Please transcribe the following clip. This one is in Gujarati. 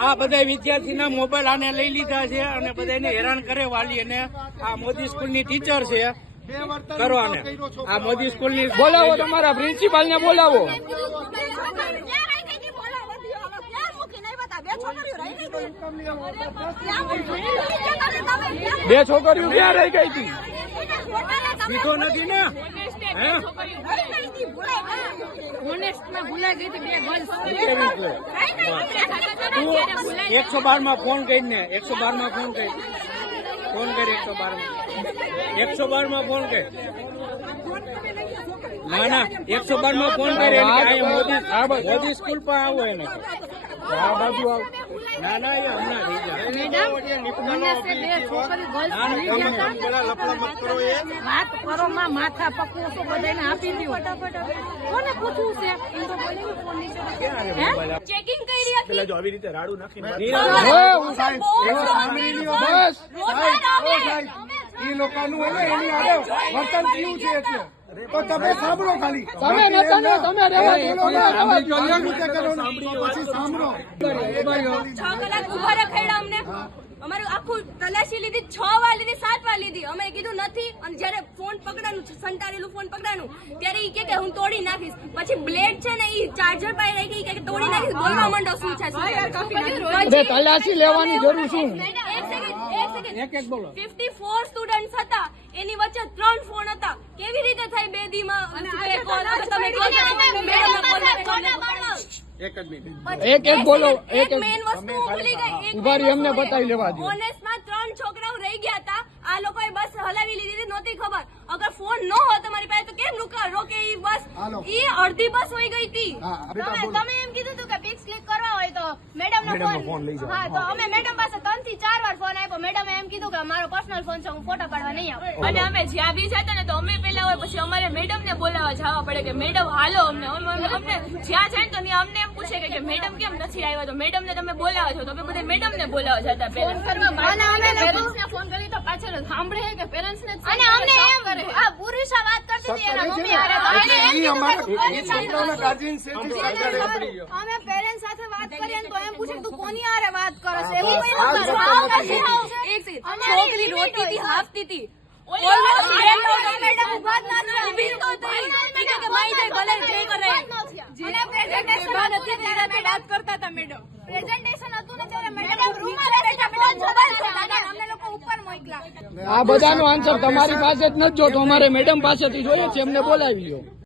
આ બધા વિદ્યાર્થીના મોબાઈલ આને લઈ લીધા છે અને બધાને હેરાન કરે વાલી અને આ મોદી સ્કૂલની ટીચર છે કરવાને. આ મોદી સ્કૂલની બોલાવો તમારા પ્રિન્સિપાલ ને બોલાવો. બે છોકરીઓ ક્યાં રહી ગઈ હતી? નથી ને? એકસો બારમાં ફોન કરીને, એકસો બારમાં ફોન કરી. ફોન કરી એકસો બાર એકસો બારમાં ફોન કરી. ના ના, એકસો બારમાં ફોન કરી. મોદી મોદી સ્કૂલ પણ આવો એને. આ બાજુ આવ ના ના એ હમણાં થઈ જાય વાત કરો માં માથા પકવો છો બધાને આપી દો કોને પૂછવું છે એમ તો બોલીને ફોન નીચે ચેકિંગ કરી હતી જો આવી રીતે રાડું નાખીને નીરવ, સાહેબ, એવો સાંભળી લ્યો. બસ એ લોકોનું હોય એની આગળ વર્તન કેવું છે એટલે તો તમે સાંભળો ખાલી તમે તમે રહેવા દો. પછી સાંભળો. છ કલાક ઊભા રખાયડા અમને. અમારું આખું તલાશી લીધી છ વાર લીધી સાત વાર લીધી. અમે કીધું નથી. અને જ્યારે ફોન પકડાનું સંતારેલું ફોન પકડાનું ત્યારે એ કે કે હું તોડી નાખીશ. પછી બ્લેડ છે ને એ ચાર્જર પાઈ રાખી ઈ કે તોડી નાખીશ. બોલવા માંડો શું છે તલાશી લેવાની જરૂર શું? એક સેકન્ડ એક સેકન્ડ એક એક બોલો. 54 સ્ટુડન્ટ્સ હતા એની વચ્ચે ત્રણ ફોન હતા કેવી રીતે થાય બે દીમાં બે કોલ તમે કહો છો, મેડમના કોલ એક જ મિનિટ એક એક બોલો એક મેઇન વસ્તુ ભૂલી ગઈ. ઉભારી વસ્તુ બતાવી લેવા દો. ઓનેસ્ટમાં ત્રણ છોકરાઓ રહી ગયા હતા. આ લોકોએ બસ હલાવી લીધી હતી, નહોતી ખબર. અગર ફોન ન હોત તમારી પાસે તો કેમ રોકા રોકે ઈ બસ. ઈ અડધી બસ હોઈ ગઈ હતી. તમે એમ કીધું હતું કે પિક્સ ક્લિક કરવા હોય તો મેડમ નો ફોન હા તો અમે મેડમ પાસે ફોન મેડમે એમ કીધું કે મારો પર્સનલ ફોન છે હું ફોટા પાડવા નહીં આવું. અને અમે જ્યાં બી જતા ને તો અમે પેલા હોય પછી અમારે મેડમ ને બોલાવવા જવા પડે કે મેડમ હાલો અમને અમને જ્યાં જાય તો ત્યાં અમને એમ પૂછે કે મેડમ કેમ નથી આવ્યા? તો મેડમ ને તમે બોલાવો છો તો અમે બધા મેડમ ને બોલાવવા જતા પેલા અને અમે લોકો ફોન કરી તો પાછળ સાંભળે કે પેરેન્ટ્સ ને અને અમને એમ આ પુરુષા વાત કરતી હતી એના મમ્મી તો અમે પેરેન્ટ્સ સાથે વાત કરીએ તો એમ પૂછે તું કોની આરે વાત કરો છે? એવું એક સેકન્ડ છોકરી રોતી હતી. હાફતી હતી આ બધાનો આન્સર તમારી પાસે જ નથી જોતો અમારે મેડમ પાસેથી જોઈએ છે એમને બોલાવી લ્યો.